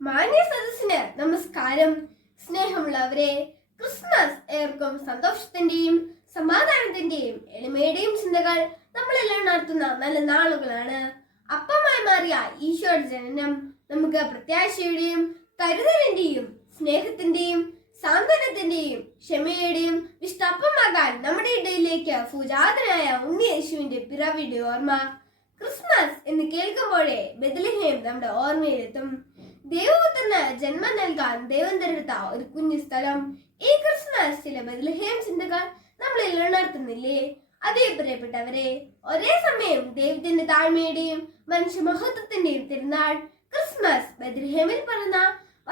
മാന്യ സദസ്സിന് നമസ്കാരം. സ്നേഹമുള്ളവരെ ക്രിസ്മസ് ഏവർക്കും സന്തോഷത്തിന്റെയും സമാധാനത്തിന്റെയും എളിമയുടെയും ചിന്തകൾ നമ്മളെല്ലാം നടത്തുന്ന നല്ല നാളുകളാണ്. അപ്പമായി മാറിയ ഈശോയുടെ ജനനം നമുക്ക് പ്രത്യാശയുടെയും കരുതലിന്റെയും സ്നേഹത്തിന്റെയും സാന്ത്വനത്തിന്റെയും ക്ഷമയുടെയും വിഷ്ടപ്പമാകാൻ നമ്മുടെ ഇടയിലേക്ക് പൂജാതനായ ഉണ്ണി യേശുവിന്റെ പിറവിയുടെ ഓർമ്മ ക്രിസ്മസ് എന്ന് കേൾക്കുമ്പോഴേ ബദലഹേം നമ്മുടെ ഓർമ്മയിലെത്തും. ജന്മം നൽകാൻ ദൈവം തിരഞ്ഞെടുത്ത ഒരു കുഞ്ഞു സ്ഥലം. ഈ ക്രിസ്മസ് ചില ബദലഹേം ചിന്തകൾ നമ്മളിൽ ഉണർത്തുന്നില്ലേ? അതേ പ്രിയപ്പെട്ടവരെ ഒരേ സമയം ദൈവത്തിന്റെ താഴ്മയുടെയും മനുഷ്യ മഹത്വത്തിന്റെയും തിരുനാൾ ക്രിസ്മസ് ബദ്രഹേമിൽ പറഞ്ഞ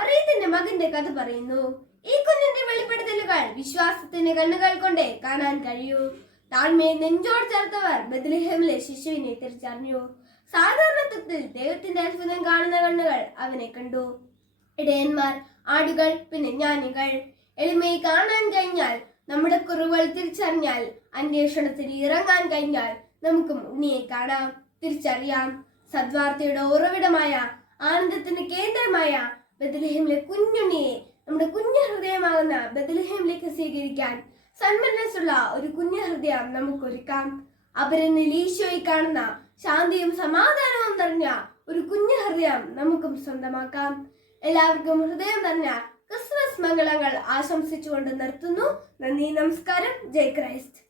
ഒരേത്തിന്റെ മകന്റെ കഥ പറയുന്നു. ഈ കുഞ്ഞിന്റെ വെളിപ്പെടുത്തലുകൾ വിശ്വാസത്തിന്റെ കണ്ണുകൾ കൊണ്ട് കാണാൻ കഴിയൂ. താഴ്മയെ നെഞ്ചോട് ചേർത്തവർ ബദ്രഹേമിലെ ശിശുവിനെ തിരിച്ചറിഞ്ഞു. സാധാരണത്വത്തിൽ ദൈവത്തിന്റെ അത്ഭുതം കാണുന്ന കണ്ണുകൾ അവനെ കണ്ടു. ഇടയന്മാർ ആടുകൾ പിന്നെ ജ്ഞാനികൾ. എളിമയെ കാണാൻ കഴിഞ്ഞാൽ നമ്മുടെ കുറവുകൾ തിരിച്ചറിഞ്ഞാൽ അന്വേഷണത്തിന് ഇറങ്ങാൻ കഴിഞ്ഞാൽ നമുക്ക് ഉണ്ണിയെ കാണാം തിരിച്ചറിയാം. സദ്വാർത്തയുടെ ഉറവിടമായ ആനന്ദത്തിന്റെ കേന്ദ്രമായ ബദലഹേമിലെ കുഞ്ഞുണ്ണിയെ നമ്മുടെ കുഞ്ഞു ഹൃദയമാകുന്ന ബദലഹേമിലേക്ക് സ്വീകരിക്കാൻ സന്മനസ്സുള്ള ഒരു കുഞ്ഞു ഹൃദയം നമുക്കൊരുക്കാം അപരനിൽ ഈശോയെ കാണുന്ന ശാന്തിയും സമാധാനവും നിറഞ്ഞ ഒരു കുഞ്ഞു ഹൃദയം നമുക്കും സ്വന്തമാക്കാം. എല്ലാവർക്കും ഹൃദയം നിറഞ്ഞ ക്രിസ്മസ് മംഗളങ്ങൾ ആശംസിച്ചുകൊണ്ട് നിർത്തുന്നു. നന്ദി നമസ്കാരം. ജയ് ക്രൈസ്റ്റ്.